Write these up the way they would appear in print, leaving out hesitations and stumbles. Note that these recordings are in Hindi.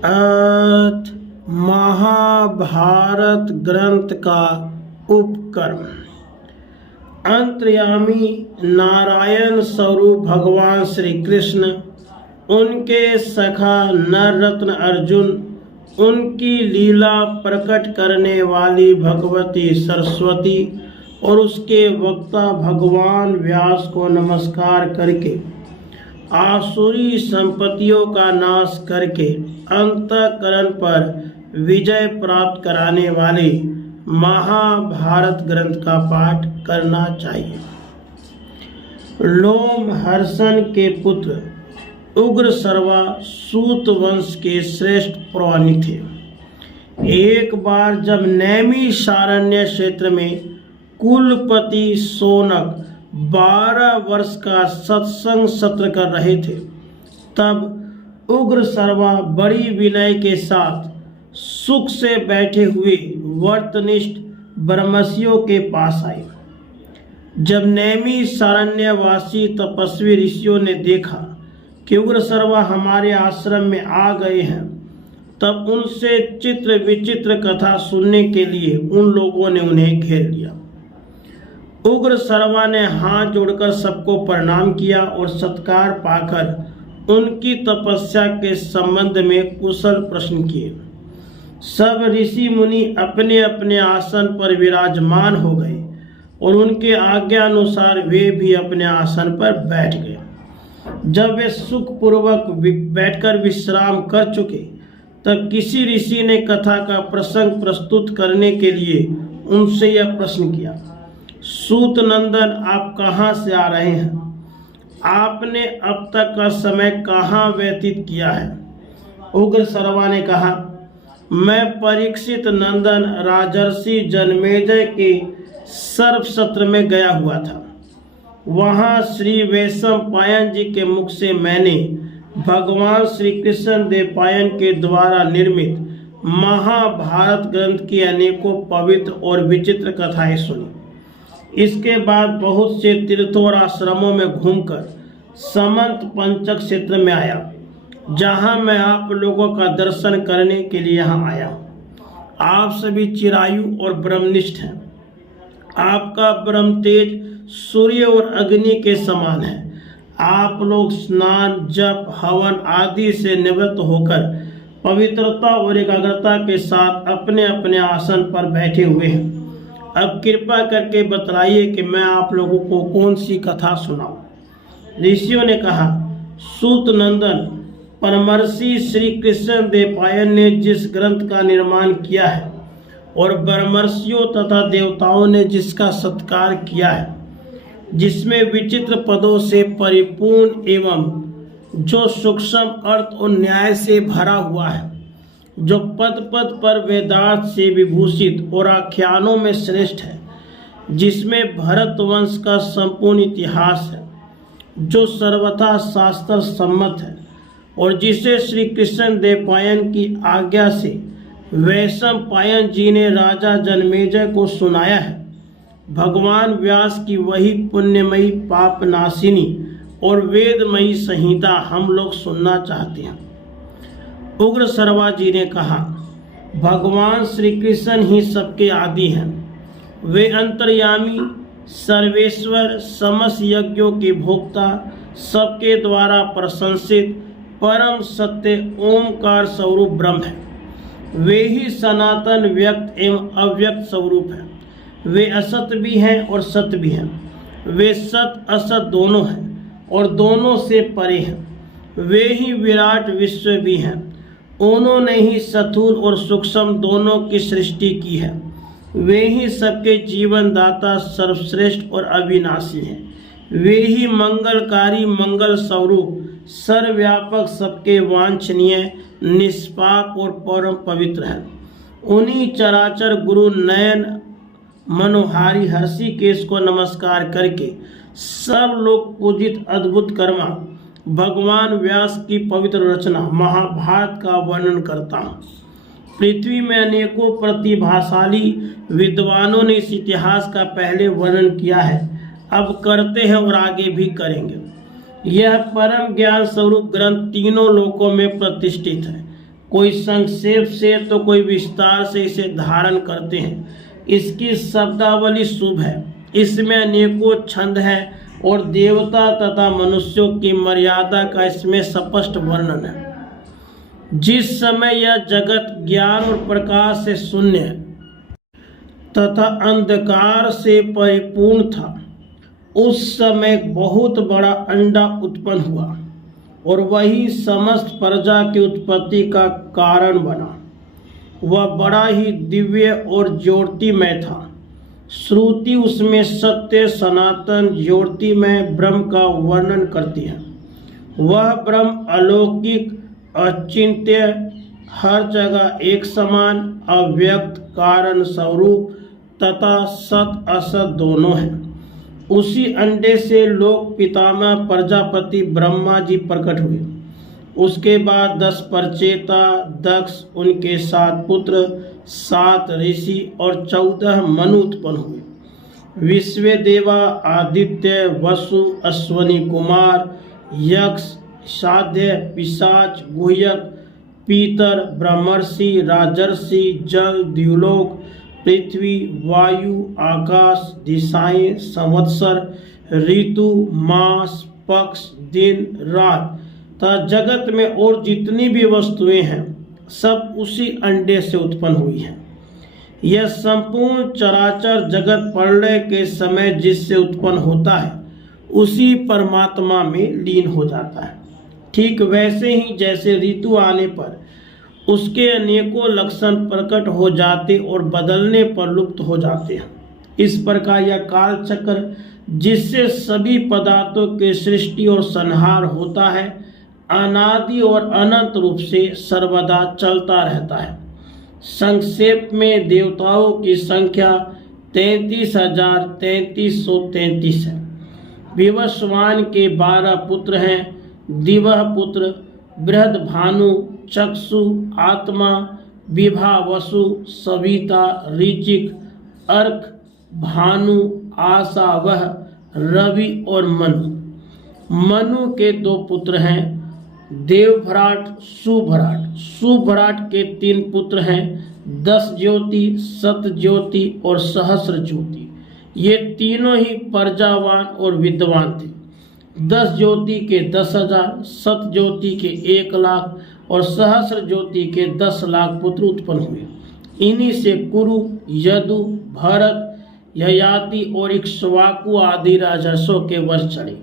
अर्थ महाभारत ग्रंथ का उपक्रम। अंतर्यामी नारायण स्वरूप भगवान श्री कृष्ण, उनके सखा नर रत्न अर्जुन, उनकी लीला प्रकट करने वाली भगवती सरस्वती और उसके वक्ता भगवान व्यास को नमस्कार करके आसुरी संपत्तियों का नाश करके अंतःकरण पर विजय प्राप्त कराने वाले महाभारत ग्रंथ का पाठ करना चाहिए। लोमहर्षण के पुत्र उग्रसर्वा सूत वंश के श्रेष्ठ पुराणी थे। एक बार जब नैमिषारण्य क्षेत्र में कुलपति शौनक 12 वर्ष का सत्संग सत्र कर रहे थे, तब उग्रसर्वा बड़ी विनय के साथ सुख से बैठे हुए व्रतनिष्ठ ब्रह्मर्षियों के पास आए। जब नैमिषारण्यवासी तपस्वी ऋषियों ने देखा कि उग्रसर्वा हमारे आश्रम में आ गए हैं, तब उनसे चित्र विचित्र कथा सुनने के लिए उन लोगों ने उन्हें घेर लिया। उग्रसर्वा ने हाथ जोड़कर सबको प्रणाम किया और सत्कार पाकर उनकी तपस्या के संबंध में कुशल प्रश्न किए। सब ऋषि मुनि अपने अपने आसन पर विराजमान हो गए और उनके आज्ञा अनुसार वे भी अपने आसन पर बैठ गए। जब वे सुखपूर्वक बैठकर विश्राम कर चुके, तब किसी ऋषि ने कथा का प्रसंग प्रस्तुत करने के लिए उनसे यह प्रश्न किया, सूत नंदन, आप कहाँ से आ रहे हैं? आपने अब तक का समय कहाँ व्यतीत किया है? उग्रसर्वा ने कहा, मैं परीक्षित नंदन राजर्षि जन्मेजय के सर्प सत्र में गया हुआ था। वहाँ श्री वैशंपायन जी के मुख से मैंने भगवान श्री कृष्ण देवपायन के द्वारा निर्मित महाभारत ग्रंथ की अनेकों पवित्र और विचित्र कथाएं सुनी। इसके बाद बहुत से तीर्थों और आश्रमों में घूमकर समंत पंचक क्षेत्र में आया, जहां मैं आप लोगों का दर्शन करने के लिए यहाँ आया हूँ। आप सभी चिरायु और ब्रह्मनिष्ठ हैं। आपका ब्रह्म तेज सूर्य और अग्नि के समान है। आप लोग स्नान, जप, हवन आदि से निवृत्त होकर पवित्रता और एकाग्रता के साथ अपने अपने आसन पर बैठे हुए हैं। अब कृपा करके बतलाइए कि मैं आप लोगों को कौन सी कथा सुनाऊं। ऋषियों ने कहा, सूत नंदन, परमर्षि श्री कृष्ण देवपायन ने जिस ग्रंथ का निर्माण किया है और ब्रह्मर्षियों तथा देवताओं ने जिसका सत्कार किया है, जिसमें विचित्र पदों से परिपूर्ण एवं जो सूक्ष्म अर्थ और न्याय से भरा हुआ है, जो पद पद पर वेदार्थ से विभूषित और आख्यानों में श्रेष्ठ है, जिसमें भरत वंश का संपूर्ण इतिहास है, जो सर्वथा शास्त्र सम्मत है और जिसे श्री कृष्ण देवपायन की आज्ञा से वैशंपायन जी ने राजा जन्मेजय को सुनाया है। भगवान व्यास की वही पुण्यमयी पापनाशिनी और वेदमयी संहिता हम लोग सुनना चाहते हैं। उग्रसर्वा जी ने कहा, भगवान श्री कृष्ण ही सबके आदि हैं। वे अंतर्यामी, सर्वेश्वर, समस्त यज्ञों के भोक्ता, सबके द्वारा प्रशंसित परम सत्य ओमकार स्वरूप ब्रह्म है। वे ही सनातन व्यक्त एवं अव्यक्त स्वरूप है। वे असत भी हैं और सत्य भी हैं। वे सत असत दोनों हैं और दोनों से परे हैं। वे ही विराट विश्व भी हैं। उन्होंने ही स्थूल और सूक्ष्म दोनों की सृष्टि की है। वे ही सबके जीवन दाता, सर्वश्रेष्ठ और अविनाशी हैं। वे ही मंगलकारी, मंगल स्वरूप, सर्वव्यापक, सबके वांछनीय, निष्पाप और परम पवित्र हैं। उन्हीं चराचर गुरु नयन मनोहारी हर्षिकेश को नमस्कार करके सब लोग पूजित अद्भुत कर्मा भगवान व्यास की पवित्र रचना महाभारत का वर्णन करता हूँ। पृथ्वी में अनेकों प्रतिभाशाली विद्वानों ने इस इतिहास का पहले वर्णन किया है, अब करते हैं और आगे भी करेंगे। यह परम ज्ञान स्वरूप ग्रंथ तीनों लोकों में प्रतिष्ठित है। कोई संक्षेप से तो कोई विस्तार से इसे धारण करते हैं। इसकी शब्दावली शुभ है, इसमें अनेकों छंद है और देवता तथा मनुष्यों की मर्यादा का इसमें स्पष्ट वर्णन है। जिस समय यह जगत ज्ञान और प्रकाश से शून्य तथा अंधकार से परिपूर्ण था, उस समय बहुत बड़ा अंडा उत्पन्न हुआ और वही समस्त प्रजा की उत्पत्ति का कारण बना। वह बड़ा ही दिव्य और ज्योतिमय था। श्रुति उसमें सत्य सनातन ज्योतिमय ब्रह्म का वर्णन करती है। वह ब्रह्म अलौकिक अचिंत्य, हर जगह एक समान, अव्यक्त, कारण स्वरूप तथा सत असत दोनों हैं। उसी अंडे से लोक पितामह प्रजापति ब्रह्मा जी प्रकट हुए। उसके बाद 10 प्रचेता दक्ष, उनके 7 पुत्र, 7 ऋषि और 14 मनु उत्पन्न हुए। विश्वदेवा, आदित्य, वसु, अश्वनी कुमार, यक्ष, साध्य, पिशाच, गुह्यक, पीतर, ब्रह्मर्षि, राजर्षि, जल, द्युलोक, पृथ्वी, वायु, आकाश, दिशाएं, संवत्सर, ऋतु, मास, पक्ष, दिन, रात तथा जगत में और जितनी भी वस्तुएं हैं सब उसी अंडे से उत्पन्न हुई हैं। यह संपूर्ण चराचर जगत प्रलय के समय जिससे उत्पन्न होता है उसी परमात्मा में लीन हो जाता है। ठीक वैसे ही जैसे ऋतु आने पर उसके अनेकों लक्षण प्रकट हो जाते और बदलने पर लुप्त हो जाते हैं, इस प्रकार यह काल चक्र जिससे सभी पदार्थों के सृष्टि और संहार होता है अनादि और अनंत रूप से सर्वदा चलता रहता है। संक्षेप में देवताओं की संख्या 33,3333 है। विवस्वान के 12 पुत्र हैं। दिवह पुत्र बृहद भानु, चक्षु, आत्मा, विभा, वसु, सविता, ऋचिक, अर्क, भानु, आशा, वह, रवि और मनु। मनु के 2 पुत्र हैं, देवभ्राट, सुभ्राट। सुभ्राट के 3 पुत्र हैं, 10 ज्योति, सत ज्योति और सहस्र ज्योति। ये तीनों ही प्रजावान और विद्वान थे। 10 ज्योति के 10,000, सत ज्योति के 1 लाख और सहस्र ज्योति के 10 लाख पुत्र उत्पन्न हुए। इन्हीं से कुरु, यदु, भरत, ययाति और इक्ष्वाकु आदि राजर्षियों के वंश चढ़े।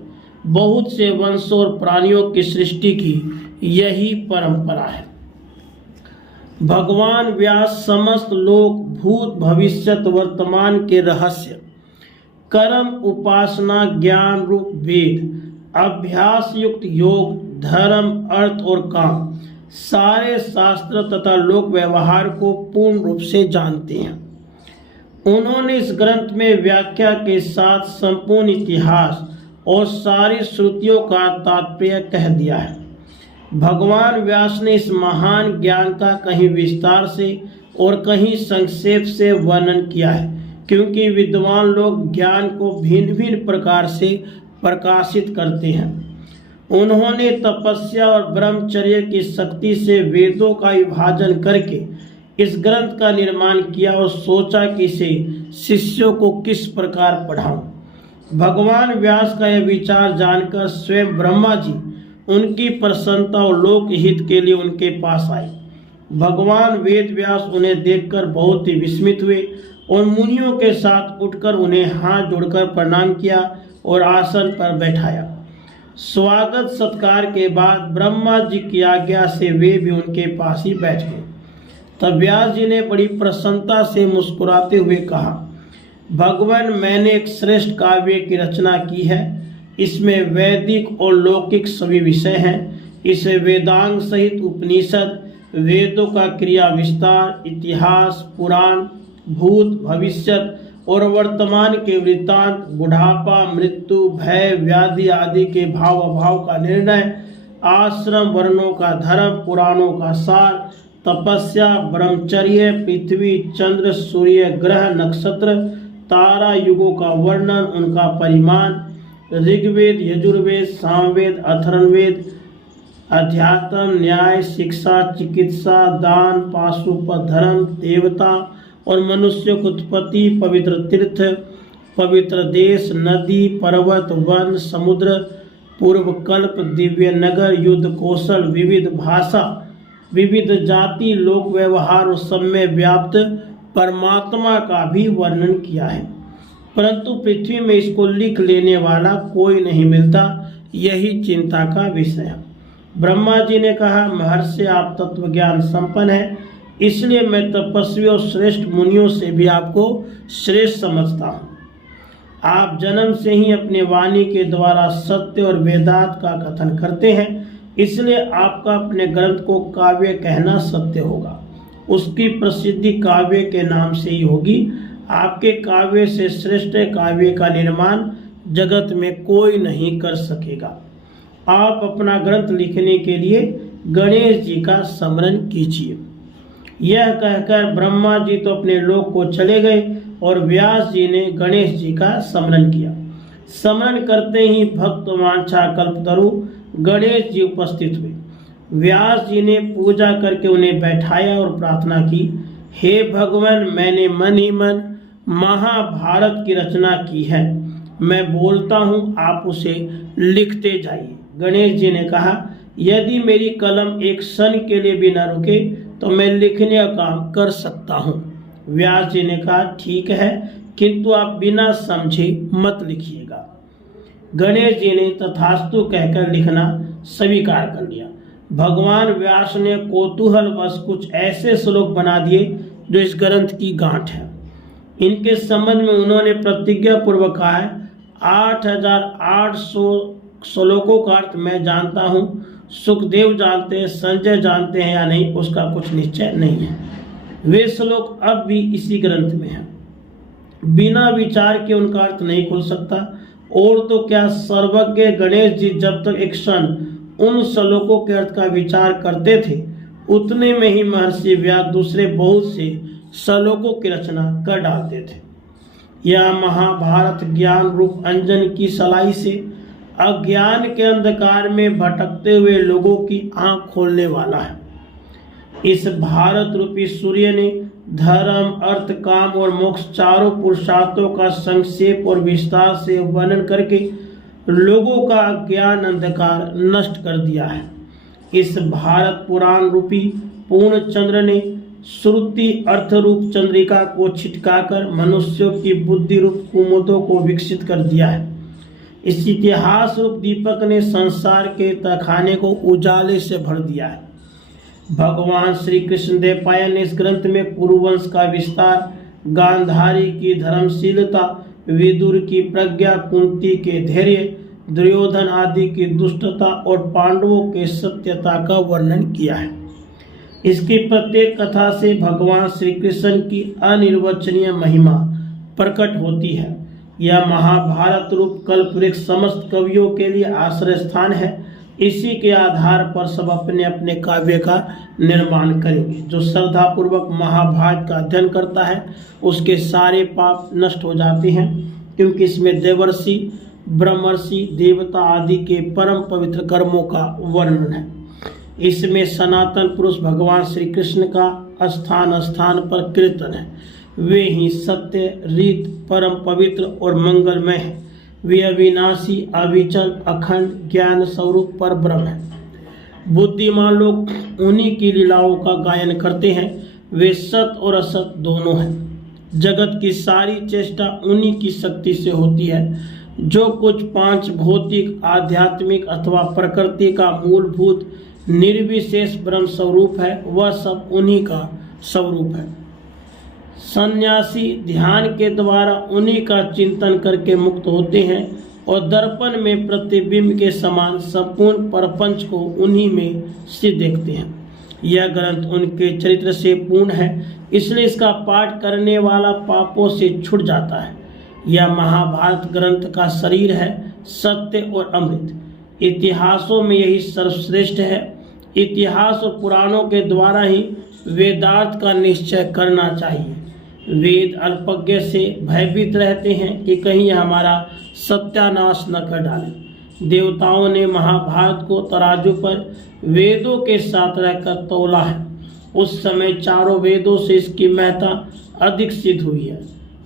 बहुत से वंशों और प्राणियों की सृष्टि की यही परंपरा है। भगवान व्यास समस्त लोक भूत भविष्यत वर्तमान के रहस्य, कर्म, उपासना, ज्ञान रूप वेद, अभ्यास युक्त योग, धर्म, अर्थ और काम, सारे शास्त्र तथा लोक व्यवहार को पूर्ण रूप से जानते हैं। उन्होंने इस ग्रंथ में व्याख्या के साथ संपूर्ण इतिहास और सारी श्रुतियों का तात्पर्य कह दिया है। भगवान व्यास ने इस महान ज्ञान का कहीं विस्तार से और कहीं संक्षेप से वर्णन किया है, क्योंकि विद्वान लोग ज्ञान को भिन्न भिन्न प्रकार से प्रकाशित करते हैं। उन्होंने तपस्या और ब्रह्मचर्य की शक्ति से वेदों का विभाजन करके इस ग्रंथ का निर्माण किया और सोचा कि इसे शिष्यों को किस प्रकार पढ़ाऊं। भगवान व्यास का यह विचार जानकर स्वयं ब्रह्मा जी उनकी प्रसन्नता और लोक हित के लिए उनके पास आए। भगवान वेद व्यास उन्हें देखकर बहुत ही विस्मित हुए और मुनियों के साथ उठकर उन्हें हाथ जोड़कर प्रणाम किया और आसन पर बैठाया। स्वागत सत्कार के बाद ब्रह्मा जी की आज्ञा से वे भी उनके पास ही बैठ गए। तब व्यास जी ने बड़ी प्रसन्नता से मुस्कुराते हुए कहा, भगवान, मैंने एक श्रेष्ठ काव्य की रचना की है। इसमें वैदिक और लौकिक सभी विषय हैं। इसे वेदांग सहित उपनिषद, वेदों का क्रिया विस्तार, इतिहास, पुराण, भूत भविष्यत और वर्तमान के वृत्तांत, बुढ़ापा, मृत्यु, भय, व्याधि आदि के भाव अभाव का निर्णय, आश्रम वर्णों का धर्म, पुराणों का सार, तपस्या, ब्रह्मचर्य, पृथ्वी, चंद्र, सूर्य, ग्रह, नक्षत्र, तारा युगों का वर्णन, उनका परिमाण, ऋग्वेद, यजुर्वेद, सामवेद, अथर्ववेद, अध्यात्म, न्याय, शिक्षा, चिकित्सा, दान, पाशुपधर्म, देवता और मनुष्य की उत्पत्ति, पवित्र तीर्थ, पवित्र देश, नदी, पर्वत, वन, समुद्र, पूर्वकल्प, दिव्य नगर, युद्ध कौशल, विविध भाषा, विविध जाति, लोक व्यवहार और सब में व्याप्त परमात्मा का भी वर्णन किया है, परंतु पृथ्वी में इसको लिख लेने वाला कोई नहीं मिलता। यही चिंता का विषय है। ब्रह्मा जी ने कहा, महर्षि आप तत्व ज्ञान संपन्न है, इसलिए मैं तपस्वी और श्रेष्ठ मुनियों से भी आपको श्रेष्ठ समझता हूँ। आप जन्म से ही अपने वाणी के द्वारा सत्य और वेदांत का कथन करते हैं, इसलिए आपका अपने ग्रंथ को काव्य कहना सत्य होगा। उसकी प्रसिद्धि काव्य के नाम से ही होगी। आपके काव्य से श्रेष्ठ काव्य का निर्माण जगत में कोई नहीं कर सकेगा। आप अपना ग्रंथ लिखने के लिए गणेश जी का स्मरण कीजिए। यह कहकर ब्रह्मा जी तो अपने लोक को चले गए और व्यास जी ने गणेश जी का स्मरण किया। स्मरण करते ही भक्त वांछा कल्पतरु गणेश जी उपस्थित हुए। व्यास जी ने पूजा करके उन्हें बैठाया और प्रार्थना की, हे भगवान, मैंने मन ही मन महाभारत की रचना की है, मैं बोलता हूँ, आप उसे लिखते जाइए। गणेश जी ने कहा, यदि मेरी कलम एक क्षण के लिए भी न रुके तो मैं लिखने का काम कर सकता हूँ। व्यास जी ने कहा, ठीक है, किंतु आप बिना समझे मत लिखिएगा। गणेश जी ने तथास्तु कहकर लिखना स्वीकार कर लिया। भगवान व्यास ने कौतूहलवश कुछ ऐसे श्लोक बना दिए जो इस ग्रंथ की गांठ है। इनके संबंध में उन्होंने प्रतिज्ञा पूर्वक कहा है, 8800 श्लोकों का अर्थ मैं जानता हूँ, सुखदेव जानते हैं, संजय जानते हैं या नहीं, उसका कुछ निश्चय नहीं है। वे श्लोक अब भी इसी ग्रंथ में हैं। बिना विचार के उनका अर्थ नहीं खुल सकता। और तो क्या, सर्वज्ञ गणेश जी जब तक एक क्षण उन श्लोकों के अर्थ का विचार करते थे, उतने में ही महर्षि व्यास दूसरे बहुत से श्लोकों की रचना कर डालते थे। यह महाभारत ज्ञान रूप अंजन की सलाई से अज्ञान के अंधकार में भटकते हुए लोगों की आंख खोलने वाला है। इस भारत रूपी सूर्य ने धर्म, अर्थ, काम और मोक्ष चारों पुरुषार्थों का संक्षेप और विस्तार से वर्णन करके लोगों का अज्ञान अंधकार नष्ट कर दिया है। इस भारत पुराण रूपी पूर्ण चंद्र ने श्रुति अर्थ रूप चंद्रिका को छिटकाकर मनुष्यों की बुद्धि रूप कुमुदों को विकसित कर दिया है। इस इतिहास रूप दीपक ने संसार के तहखाने को उजाले से भर दिया है। भगवान श्री कृष्ण देव पायन ने इस ग्रंथ में कुरुवंश का विस्तार, गांधारी की धर्मशीलता, विदुर की प्रज्ञा, कुंती के धैर्य, दुर्योधन आदि की दुष्टता और पांडवों के सत्यता का वर्णन किया है। इसकी प्रत्येक कथा से भगवान श्री कृष्ण की अनिर्वचनीय महिमा प्रकट होती है। यह महाभारत रूप कल्पवृक्ष समस्त कवियों के लिए आश्रय स्थान है। इसी के आधार पर सब अपने अपने काव्य का निर्माण करेंगे। जो श्रद्धा पूर्वक महाभारत का अध्ययन करता है उसके सारे पाप नष्ट हो जाते हैं, क्योंकि इसमें देवर्षि, ब्रह्मर्षि, देवता आदि के परम पवित्र कर्मों का वर्णन है। इसमें सनातन पुरुष भगवान श्री कृष्ण का स्थान स्थान पर कीर्तन है। वे ही सत्य, रीत, परम पवित्र और मंगलमय है। वे अविनाशी, अविचल, अखंड ज्ञान स्वरूप पर ब्रह्म है। बुद्धिमान लोग उन्हीं की लीलाओं का गायन करते हैं। वे सत और असत दोनों हैं। जगत की सारी चेष्टा उन्हीं की शक्ति से होती है। जो कुछ पांच भौतिक, आध्यात्मिक अथवा प्रकृति का मूलभूत निर्विशेष ब्रह्म स्वरूप है, वह सब उन्हीं का स्वरूप है। सन्यासी ध्यान के द्वारा उन्हीं का चिंतन करके मुक्त होते हैं और दर्पण में प्रतिबिंब के समान संपूर्ण प्रपंच को उन्हीं में से देखते हैं। यह ग्रंथ उनके चरित्र से पूर्ण है, इसलिए इसका पाठ करने वाला पापों से छूट जाता है। यह महाभारत ग्रंथ का शरीर है, सत्य और अमृत। इतिहासों में यही सर्वश्रेष्ठ है। इतिहास और पुराणों के द्वारा ही वेदार्थ का निश्चय करना चाहिए। वेद अल्पज्ञ से भयभीत रहते हैं कि कहीं हमारा सत्यानाश न कर डालें। देवताओं ने महाभारत को तराजू पर वेदों के साथ रहकर तौला है। उस समय चारों वेदों से इसकी महत्ता अधिक सिद्ध हुई है।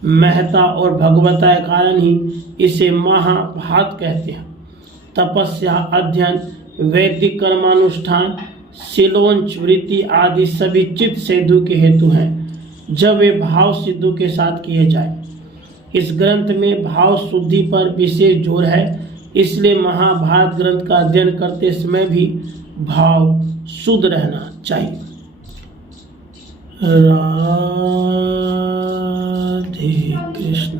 महत्ता और भगवता के कारण ही इसे महाभारत कहते हैं। तपस्या, अध्ययन, वैदिक कर्मानुष्ठान, शिलोंच वृत्ति आदि सभी चित्त सिद्धि के हेतु हैं, जब वे भाव सिद्धि के साथ किए जाए। इस ग्रंथ में भाव शुद्धि पर विशेष जोर है, इसलिए महाभारत ग्रंथ का अध्ययन करते समय भी भाव शुद्ध रहना चाहिए। राधे कृष्ण।